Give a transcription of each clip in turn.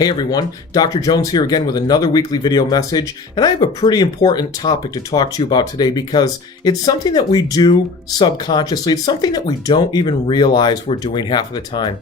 Hey everyone, Dr. Jones here again with another weekly video message, and I have a pretty important topic to talk to you about today because it's something that we do subconsciously. It's something that we don't even realize we're doing half of the time.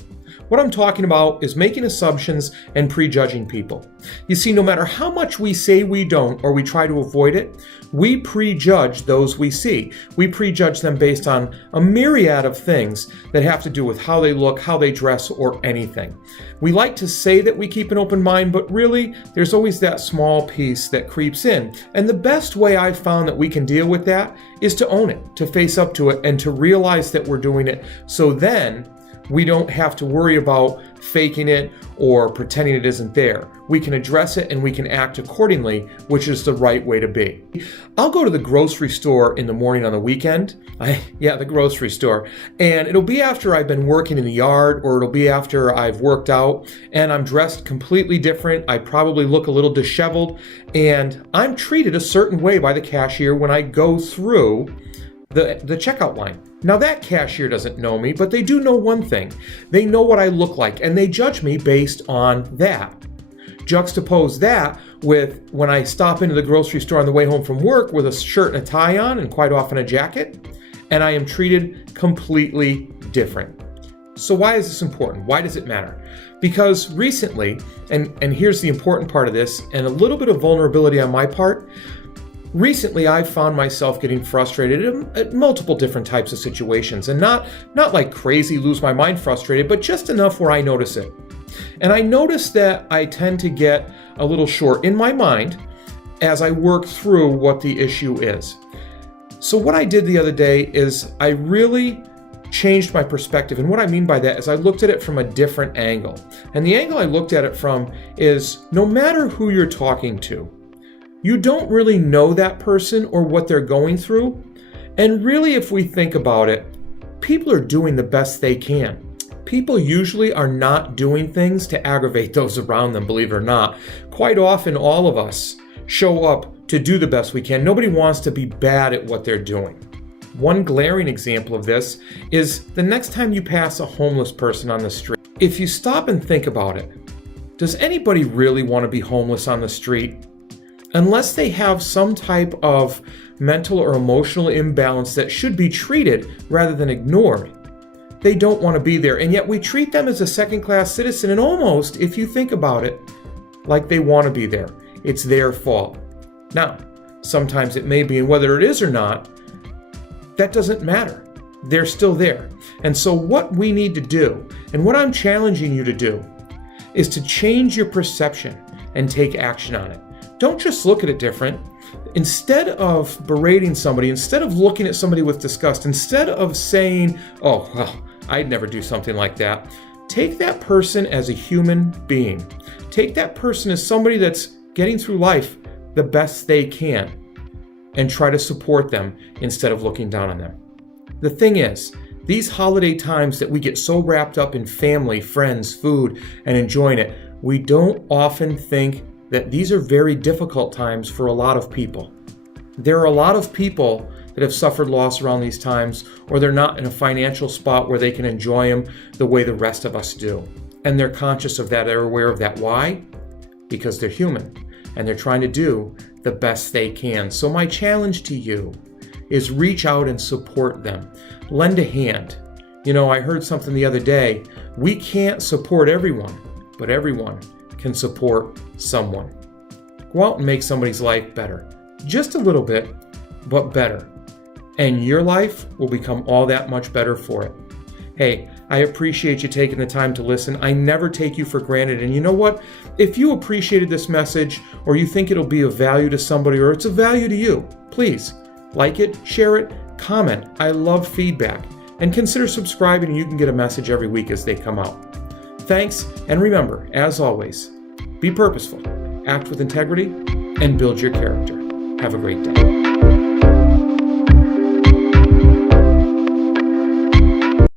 What I'm talking about is making assumptions and prejudging people. You see, no matter how much we say we don't or we try to avoid it, we prejudge those we see. We prejudge them based on a myriad of things that have to do with how they look, how they dress, or anything. We like to say that we keep an open mind, but really, there's always that small piece that creeps in. And the best way I've found that we can deal with that is to own it, to face up to it, and to realize that we're doing it. So then, we don't have to worry about faking it or pretending it isn't there. We can address it and we can act accordingly, which is the right way to be. I'll go to the grocery store in the morning on the weekend. The grocery store. And it'll be after I've been working in the yard, or it'll be after I've worked out and I'm dressed completely different. I probably look a little disheveled, and I'm treated a certain way by the cashier when I go through the checkout line. Now that cashier doesn't know me, but they do know one thing. They know what I look like, and they judge me based on that. Juxtapose that with when I stop into the grocery store on the way home from work with a shirt and a tie on, and quite often a jacket, and I am treated completely different. So why is this important? Why does it matter? Because recently, and here's the important part of this, and a little bit of vulnerability on my part, recently, I've found myself getting frustrated at multiple different types of situations, and not like crazy lose my mind frustrated, but just enough where I notice it. And I notice that I tend to get a little short in my mind as I work through what the issue is. So what I did the other day is I really changed my perspective. And what I mean by that is I looked at it from a different angle. And the angle I looked at it from is no matter who you're talking to, you don't really know that person or what they're going through. And really, if we think about it, people are doing the best they can. People usually are not doing things to aggravate those around them, believe it or not. Quite often, all of us show up to do the best we can. Nobody wants to be bad at what they're doing. One glaring example of this is the next time you pass a homeless person on the street. If you stop and think about it, does anybody really want to be homeless on the street? Unless they have some type of mental or emotional imbalance that should be treated rather than ignored, they don't want to be there. And yet we treat them as a second-class citizen, and almost, if you think about it, like they want to be there. It's their fault. Now, sometimes it may be, and whether it is or not, that doesn't matter. They're still there. And so what we need to do, and what I'm challenging you to do, is to change your perception and take action on it. Don't just look at it different. Instead of berating somebody, instead of looking at somebody with disgust, instead of saying, oh, well, I'd never do something like that, take that person as a human being. Take that person as somebody that's getting through life the best they can, and try to support them instead of looking down on them. The thing is, these holiday times that we get so wrapped up in family, friends, food, and enjoying it, we don't often think that these are very difficult times for a lot of people. There are a lot of people that have suffered loss around these times, or they're not in a financial spot where they can enjoy them the way the rest of us do. And they're conscious of that, they're aware of that. Why? Because they're human, and they're trying to do the best they can. So my challenge to you is reach out and support them. Lend a hand. You know, I heard something the other day. We can't support everyone, but everyone can support someone. Go out and make somebody's life better. Just a little bit, but better. And your life will become all that much better for it. Hey, I appreciate you taking the time to listen. I never take you for granted. And you know what? If you appreciated this message, or you think it'll be of value to somebody, or it's of value to you, please like it, share it, comment. I love feedback. And consider subscribing, and you can get a message every week as they come out. Thanks, and remember, as always, be purposeful, act with integrity, and build your character. Have a great day.